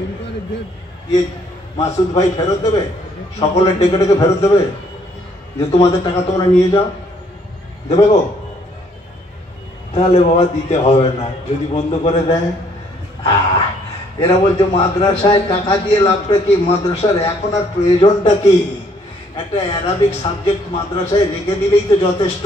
মাসুদ ভাই ফেরত দেবে? সকলের ডেকে ডেকে ফেরত দেবে যে তোমাদের টাকা তোমরা নিয়ে যাও? দেবে গো? তাহলে বাবা দিতে হবে না, যদি বন্ধ করে দেয়। এরা বলছে মাদ্রাসায় টাকা দিয়ে লাভটা কি? মাদ্রাসার এখন আর প্রয়োজনটা কি? একটা অ্যারাবিক সাবজেক্ট মাদ্রাসায় রেখে দিলেই তো যথেষ্ট।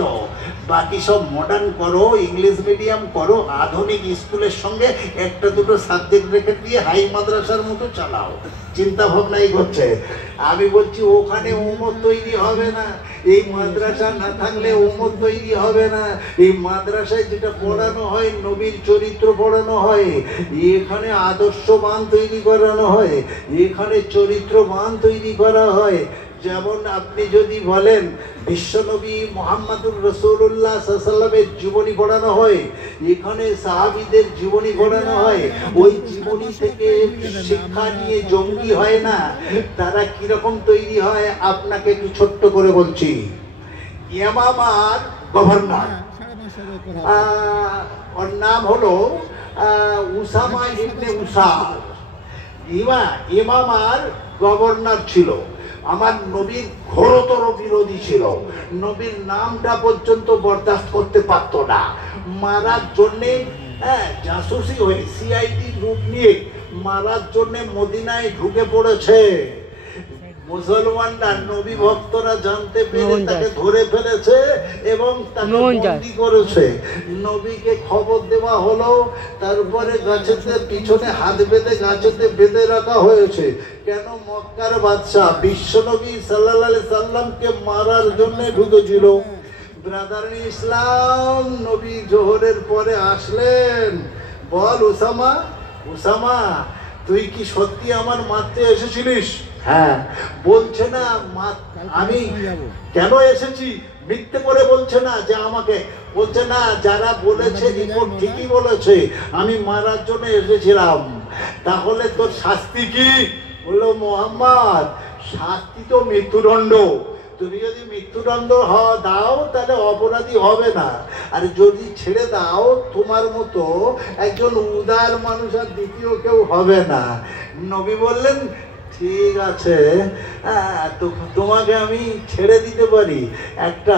বাকি সব মডার্ন করো, ইংলিশ মিডিয়াম করো, আধুনিক স্কুলের সঙ্গে একটা দুটো সাবজেক্ট রেখে দিয়ে হাই মাদ্রাসার মতো চালাও। চিন্তা ভাবনাই করছে। আমি বলছি ওখানে উম্মত তৈরি হবে না, এই মাদ্রাসা না থাকলে উম্মত তৈরি হবে না। এই মাদ্রাসায় যেটা পড়ানো হয়, নবীর চরিত্র পড়ানো হয়, এখানে আদর্শবান তৈরি করানো হয়, এখানে চরিত্রবান তৈরি করা হয়। যেমন আপনি যদি বলেন বিশ্বনবী মুহাম্মদুর রাসূলুল্লাহ সাল্লাল্লাহু আলাইহি ওয়াসাল্লামের জীবনী পড়ানো হয়, এখানে সাহাবীদের জীবনী পড়ানো হয়। ওই জীবনী থেকে শিক্ষা নিয়ে জঙ্গি হয় না, তারা কিরকম তৈরি হয় আপনাকে একটু ছোট্ট করে বলছি। ইয়ামামার গভর্নর, ওর নাম হলো উসামা ইবনে উসাদ। ইমামার গভর্নর ছিল, আমার নবীর ঘোরতর বিরোধী ছিল, নবীর নামটা পর্যন্ত বরদাস্ত করতে পারত না। মারার জন্যে জাসুসি হয়ে সিআইডি রূপ নিয়ে মারার জন্যে মদিনায় ঢুকে পড়েছে। মুসলমানরা, নবী ভক্তরা জানতে পেরে তাকে ধরে ফেলেছে এবং তাকে বন্দী করেছে। নবীকে খবর দেওয়া হলো, তারপরে গাছেতে পিছনে হাত বেঁধে গাছেতে বেঁধে রাখা হয়েছে। কেন? মক্কার বাদশাহ বিশ্বনবী সাল্লাল্লাহু আলাইহি সাল্লামকে মারার জন্য ঢুকেছিল। ব্রাদার ইসলাম, নবী জোহরের পরে আসলেন। বল উসামা, উসামা তুই কি সত্যি আমার মারতে এসেছিলিস? হ্যাঁ। বলছে না আমি কেন এসেছি, মিথ্যে করে বলছে না যে আমাকে, বলছে না যারা বলেছে রিপোর্ট ঠিকই বলেছে, আমি মারার জন্য এসেছিলাম। তাহলে তোর শাস্তি কি? বললো মুহাম্মদ, শাস্তি তো মৃত্যুদণ্ড। তুমি যদি মৃত্যুদণ্ড দাও তাহলে অপরাধী হবে না, আর যদি ছেড়ে দাও তোমার মতো একজন উদার মানুষ আর দ্বিতীয় কেউ হবে না। নবী বললেন ঠিক আছে, তোমাকে আমি ছেড়ে দিতে পারি, একটা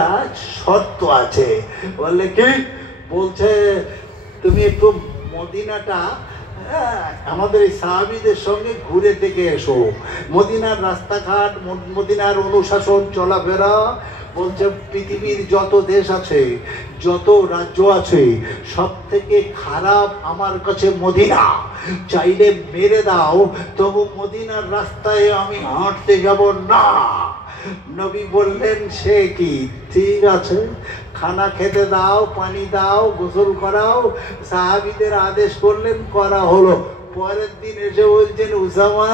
শর্ত আছে। বললে কি? বলছে তুমি একটু মদিনাটা আমাদের এই সাহাবীদের সঙ্গে ঘুরে দেখে এসো। মদিনার রাস্তাঘাট, মদিনার অনুশাসন, চলাফেরা। বলছে পৃথিবীর যত দেশ আছে, যত রাজ্য আছে, সব থেকে খারাপ আমার কাছে মদিনা। চাইলে মেরে দাও, তবু মদিনার রাস্তায় আমি হাঁটতে যাব না। নবী বললেন সে কি? ঠিক আছে, খানা খেতে দাও, পানি দাও, গোসল করাও। সাহাবীদের আদেশ করলেন, করা হলো। পরের দিন এসে বলছেন উসামা,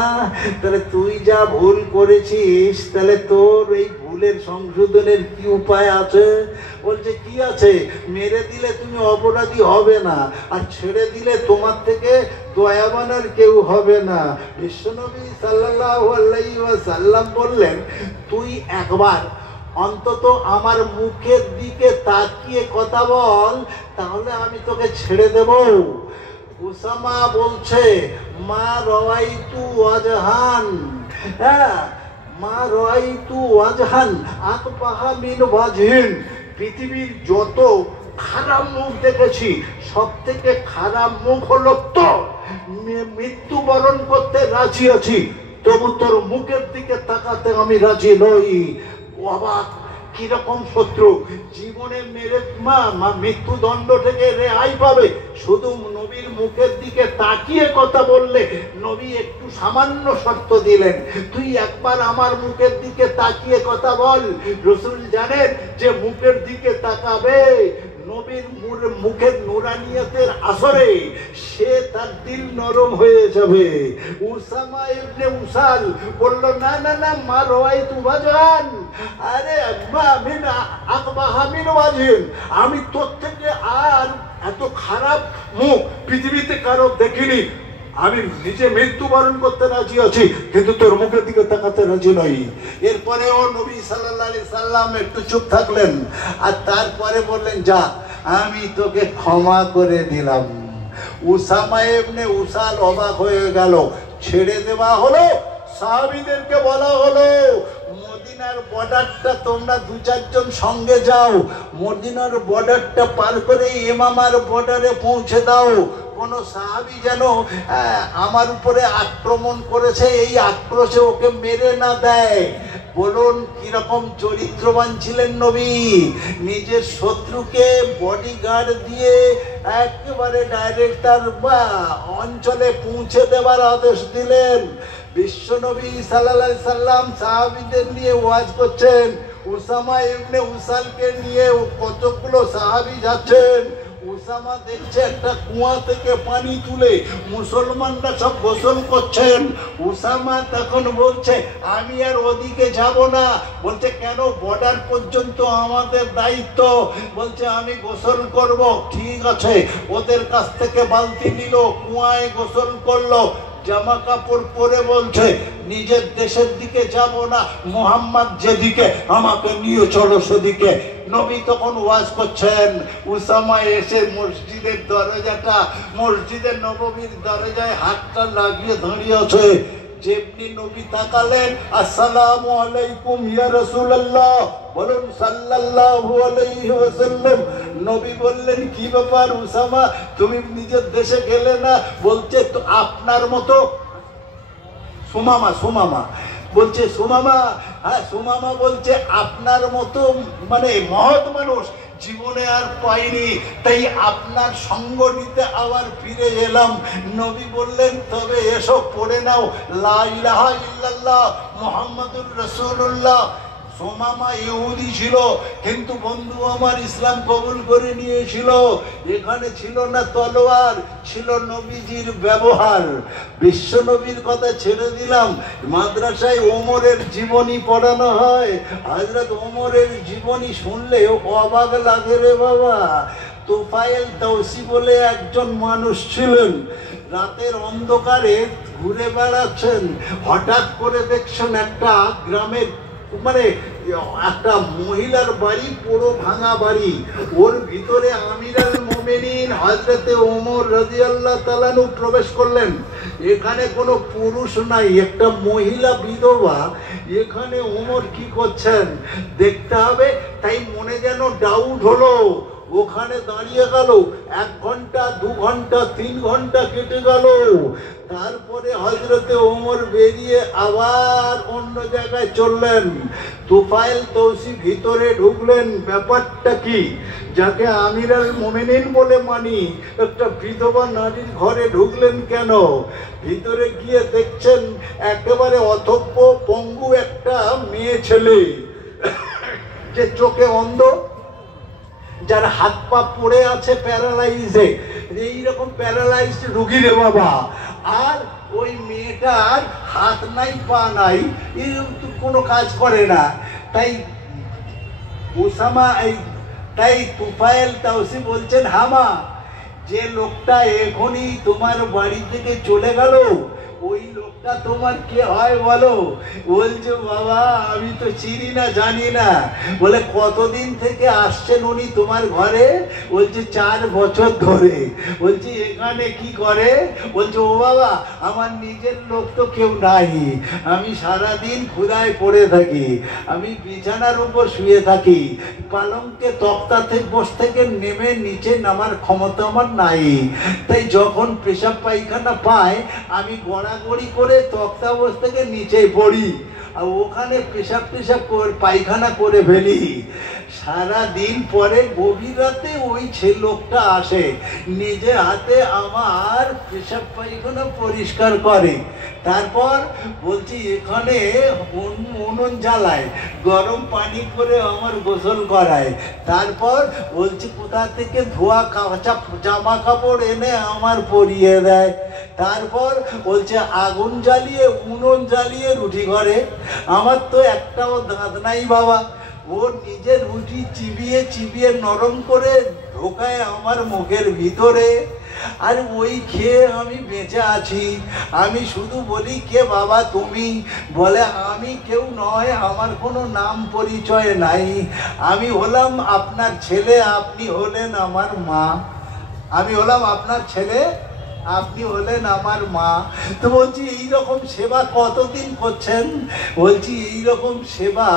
তাহলে তুই যা ভুল করেছিস, তাহলে তোর এই ভুলের সংশোধনের কি উপায় আছে? বলছে কি আছে? মেরে দিলে তুমি অপরাধী হবে না, আর ছেড়ে দিলে তোমার থেকে দয়াবান আর কেউ হবে না। বিশ্বনবী সাল্লাল্লাহু আলাইহি ওয়াসাল্লাম বললেন, তুই একবার অন্তত আমার মুখের দিকে তাকিয়ে কথা বল, তাহলে আমি তোকে ছেড়ে দেব। উসামা বলছে মা রাইতু ওয়াজহান, হ্যাঁ মা রাইতু ওয়াজহান আকবাহা মিন ওয়াজহিন, পৃথিবীর যত খারাপ মুখ দেখেছি সব থেকে খারাপ মুখ হলো তোর। মৃত্যুবরণ করতে রাজি আছি, তবু তোর মুখের দিকে তাকাতে আমি রাজি নই। অবাক, কিরকম শত্রু! জীবনে মেরে মৃত্যুদণ্ড থেকে রেহাই পাবে শুধু নবীর মুখের দিকে তাকিয়ে কথা বললে। নবী একটু সামান্য শর্ত দিলেন, তুই একবার আমার মুখের দিকে তাকিয়ে কথা বল। রাসূল জানেন যে মুখের দিকে তাকাবে নবীর মুখের নুরানিয়তের আসরে সে তার দিল নরম হয়ে যাবে। উসামা ইবনে উসাল বলল, না না না মা রাইতু ওয়াজহান, আরে আম্মা মিন আকবাহা মিন ওয়াজহিন, আমি তোর থেকে আর এত খারাপ মুখ পৃথিবীতে কারো দেখিনি। আমি নিজে মৃত্যুবরণ করতে রাজি আছি, কিন্তু তোর মুখের দিকে তাকাতে রাজি নই। এরপরেও নবী সাল্লাল্লাহু আলাইহি সাল্লাম একটু চুপ থাকলেন, আর তারপরে বললেন, যা আমি তোকে ক্ষমা করে দিলাম। উসামা ইবনে উসাল অবাক হয়ে গেল, ছেড়ে দেওয়া হলো। সাহাবীদেরকে বলা হলো, মদিনার বর্ডারটা তোমরা 2-4 জন সঙ্গে যাও, মদিনার বর্ডারটা পার করে ইমামার বর্ডারে পৌঁছে দাও। কোন সাহাবী যেন আমার উপরে আক্রমণ করেছে এই আক্রোশে ওকে মেরে না দেয়। বলুন কিরকম চরিত্রবান ছিলেন নবী, নিজের শত্রুকে বডিগার্ড দিয়ে একেবারে ডাইরেক্ট তার অঞ্চলে পৌঁছে দেওয়ার আদেশ দিলেন। বিশ্বনবী সাল্লাল্লাহু আলাইহি সাল্লাম সাহাবীদের নিয়ে ওয়াজ করছেন, উসামা ইবনে উসালকে নিয়ে কতগুলো সাহাবী যাচ্ছেন। উসামা দেখছে একটা কুয়া থেকে পানি তুলে মুসলমানরা সব গোসল করছেন। উসামা তখন বলছে, আমি আর ওদিকে যাব না। বলছে, কেন? বর্ডার পর্যন্ত আমাদের দায়িত্ব। বলছে, আমি গোসল করব। ঠিক আছে, ওদের কাছ থেকে বালতি নিল, কুয়ায় গোসল করলো, জামা কাপড় পরে বলছে, নিজের দেশের দিকে যাব না, মুহাম্মদ যেদিকে আমাকে নিয়ে চলো সেদিকে। নবী তখন ওয়াজ করছেন। উসামা এসে মসজিদের দরজাটা, মসজিদে নববীর দরজায় হাতটা লাগিয়ে দাঁড়িয়ে আছে। যেমনি নবী তাকালেন, আসসালামু আলাইকুম ইয়া রাসূলুল্লাহ, বলুন সাল্লাল্লাহু আলাইহি ওয়াসাল্লাম। নবী বললেন, কি ব্যাপার উসামা, তুমি নিজের দেশে গেলে না? বলছে, তো আপনার মতো সুমামা বলছে, সুমামা, হ্যাঁ সুমামা বলছে, আপনার মতো মানে মহৎ মানুষ জীবনে আর পাইনি, তাই আপনার সঙ্গ নিতে আবার ফিরে এলাম। নবী বললেন, তবে এসো পড়ে নাও লা ইলাহা ইল্লাল্লাহ মুহাম্মাদুর রাসূলুল্লাহ। সুমামা ইহুদি ছিল, কিন্তু বন্ধু আমার ইসলাম কবুল করে নিয়েছিল। এখানে ছিল না তলোয়ার, ছিল নবীজির ব্যবহার। বিশ্ব নবীর কথা ছেড়ে দিলাম, মাদ্রাসায় ওমরের জীবনী পড়ানো হয়। হযরত ওমরের জীবনী শুনলে অবাক লাগে রে বাবা। তুফাইল তাওসি বলে একজন মানুষ ছিলেন, রাতের অন্ধকারে ঘুরে বেড়াচ্ছেন। হঠাৎ করে দেখছেন একটা গ্রামের মানে একটা মহিলার বাড়ি, পুরো ভাঙা বাড়ি, ওর ভিতরে আমিরুল মুমিনিন হযরতে ওমর রাদিয়াল্লাহু তাআলা আনহু প্রবেশ করলেন। এখানে কোনো পুরুষ নাই, একটা মহিলা বিধবা। এখানে ওমর কি করছেন দেখতে হবে, তাই মনে যেন ডাউট হলো। ওখানে দাঁড়িয়ে গেল, 1 ঘন্টা 2 ঘন্টা 3 ঘন্টা কেটে গেল। তারপরে হযরতে ওমর বেরিয়ে আবার অন্য জায়গায় চললেন। তুফাইল তাওসি ভিতরে ঢুকলেন, ব্যাপারটা কি? যাকে আমিরুল মুমিনিন বলে মানি, একটা বিধবা নারীর ঘরে ঢুকলেন কেন? ভিতরে গিয়ে দেখছেন একেবারে অথব্য পঙ্গু একটা মেয়ে ছেলে, যে চোখে অন্ধ, যার হাত পা পড়ে আছে প্যারালাইজে, এইরকম প্যারালাইজড রোগী রে বাবা। আর ওই মেয়েটার হাত নাই, পা নাই, কোনো কাজ করে না। তাই উসামা তাই তুফাইল তাওসি বলছেন, হামা, যে লোকটা এখনই তোমার বাড়ি থেকে চলে গেল, ওই লোকটা তোমার কে হয় বলো? বলছে বাবা আমি তো চিনি না, জানি না। বলে কতদিন থেকে আসছেন উনি তোমার ঘরে? বলছে 4 বছর ধরে। বলছি এখানে কি করে? বলছে ও বাবা আমার নিজের লোক তো কেউ নাই, আমি সারাদিন ক্ষুধায় পড়ে থাকি, আমি বিছানার উপর শুয়ে থাকি, পালঙ্কে তক্তাতে বসে থেকে নেমে নিচে নামার ক্ষমতা আমার নাই, তাই যখন পেশাব পায়খানা পায় আমি গড়াগড়ি করে তক্তা বসে থেকে নিচে পড়ি আর ওখানে পেশাব পায়খানা করে ফেলি। সারা দিন পরে গভীর রাতে ওই লোকটা আসে, নিজের হাতে আমার পেশাব পায়খানা পরিষ্কার করে। তারপর বলছি এখানে উনুন জ্বালায়, গরম পানি করে আমার গোসল করায়। তারপর বলছি কোথা থেকে ধোয়া কাঁচা জামা কাপড় এনে আমার পরিয়ে দেয়। তারপর বলছে আগুন জ্বালিয়ে উনুন জ্বালিয়ে রুটি করে। আমার তো একটাও দাঁত নাই বাবা, ও নিজের রুটি চিবিয়ে চিবিয়ে নরম করে ঢোকায় আমার মুখের ভিতরে, আর ওই খেয়ে আমি বেঁচে আছি। আমি শুধু বলি কে বাবা তুমি? বলে আমি কেউ নয়, আমার কোনো নাম পরিচয় নাই, আমি হলাম আপনার ছেলে, আপনি হলেন আমার মা। আমি হলাম আপনার ছেলে, আপনি হলেন আমার মা। তো বলছি এইরকম সেবা কতদিন করছেন? বলছি এইরকম সেবা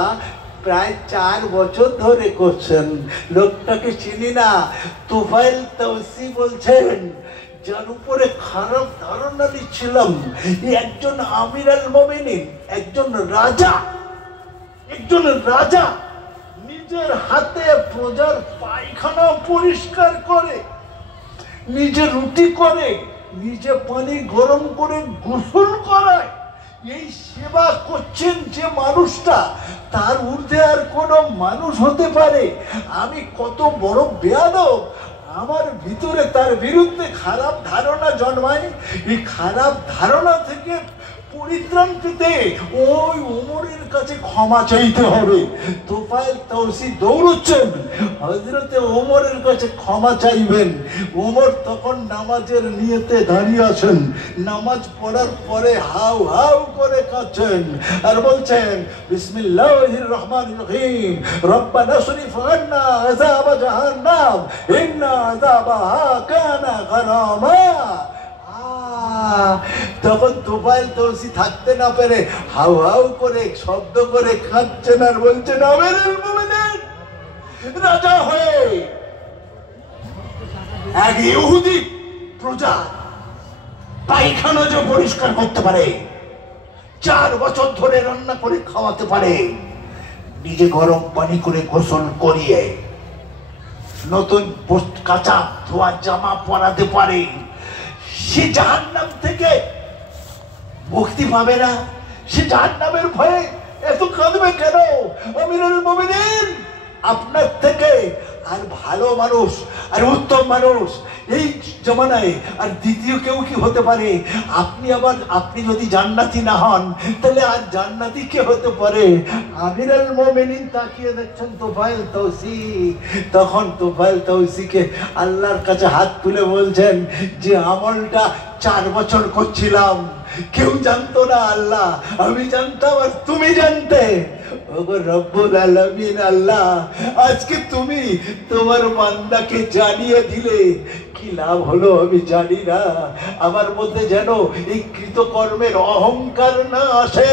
প্রায় 4 বছর ধরে করছেন। লোকটাকে চিনি না, তুফাইল তাওসি বলছেন, যার উপরে খারাপ ধারণা দিচ্ছিলাম একজন আমির আল মোমিনিন, একজন রাজা, একজন রাজা নিজের হাতে প্রজার পায়খানা পরিষ্কার করে, নিজে রুটি করে, নিজে পানি গরম করে গোসল করায়। এই সেবা করছেন যে মানুষটা, তার ঊর্ধ্বে আর কোনো মানুষ হতে পারে? আমি কত বড় বেয়াদব! আমার ভিতরে তার বিরুদ্ধে খারাপ ধারণা জন্মায়। এই খারাপ ধারণা থেকে পরিত্রাণ পেতে ওই ওমরের কাছে ক্ষমা চাইতে হবে। তুফাইল তাওসি দৌড়চ্ছেন, হযরতে ওমরের কাছে ক্ষমা চাইবেন। ওমর তখন নামাজের নিয়তে দাঁড়িয়ে আছেন, নামাজ পড়ার পরে হাউ হাউ করে কাঁদছেন আর বলছেন বিসমিল্লাহির রহমানির রহিম, রব্বানা শরিফ আন্না আযাব জাহান্নাম ইন্না আযাবাহা কানা গরামা। তখন তুফাইল তাওসি থাকতে না পেরে হাউ হাউ করে শব্দ করে কাঁদছেন আর বলছেন আমিরুল মুমিনিন, রাজা হয়ে এক ইহুদি প্রজা পায়খানা যে পরিষ্কার করতে পারে, 4 বছর ধরে রান্না করে খাওয়াতে পারে, নিজে গরম পানি করে গোসল করিয়ে নতুন কাঁচা ধোয়া জামা পরাতে পারে, সে জাহান্নাম থেকে মুক্তি পাবে না? সে জাহান্নামের ভয়ে এত কাঁদবে কেন? আমিরুল মুমিনিন, আপনার থেকে আর ভালো মানুষ আর উত্তম মানুষ এই জমানায় আর দ্বিতীয় কেউ কি হতে পারে? আপনি যদি জান্নাতি না হন তাহলে আর জান্নাতি কে হতে পারে? আমিরুল মুমিনিন তাকিয়ে দেখছেন তুফাইল তাওসি। তখন তুফাইল তাওসিকে আল্লাহর কাছে হাত তুলে বলছেন যে আমলটা 4 বছর করছিলাম, কেউ জানতো না আল্লাহ, আমি জানতাম আর তুমি জানতে। ওগো রব্বুল আলামিন আল্লাহ, আজকে তুমি তোমার বান্দাকে জানিয়ে দিলে, কি লাভ হলো আমি জানি না। আমার মধ্যে যেন এই কৃতকর্মের অহংকার না আসে।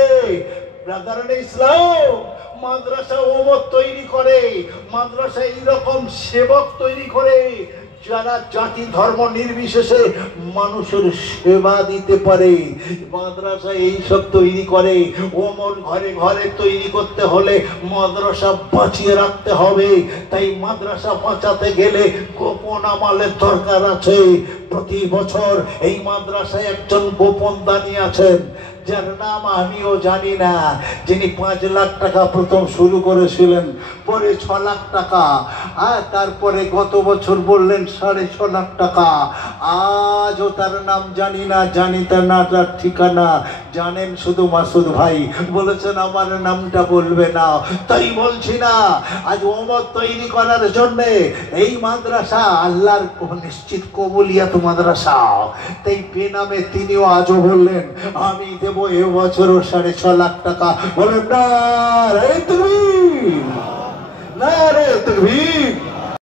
ব্রাদারানে ইসলাম, মাদ্রাসা ওমর তৈরি করে, মাদ্রাসা এইরকম সেবক তৈরি করে যারা জাতি ধর্ম নির্বিশেষে মানুষের সেবা দিতে পারে। মাদ্রাসা এইসব তৈরি করে। ওমর ঘরে ঘরে তৈরি করতে হলে মাদ্রাসা বাঁচিয়ে রাখতে হবে। তাই মাদ্রাসা বাঁচাতে গেলে গোপন আমলের দরকার আছে। প্রতি বছর এই মাদ্রাসায় একজন গোপন দানী আছেন, যার নাম আমিও জানি না, যিনি 5 লাখ টাকা প্রথম শুরু করেছিলেন, পরে 6 লাখ টাকা, আর তারপরে গত বছর বললেন 6.5 লাখ টাকা। আজও তার নাম জানি না, জানি তার না তার ঠিকানা, জানেন শুধু মাসুদ ভাই। বলেছেন আমার নামটা বলবে না, তাই বলছি না। আজ ওমর তৈরি করার জন্যে এই মাদ্রাসা আল্লাহর নিশ্চিত কবুলিয়াত মাদ্রাসা, তাই বেনামে তিনিও আজও বললেন আমি দেব এবছরও 6.5 লাখ টাকা। বলেন না রে তাকবীর, না রে তাকবীর।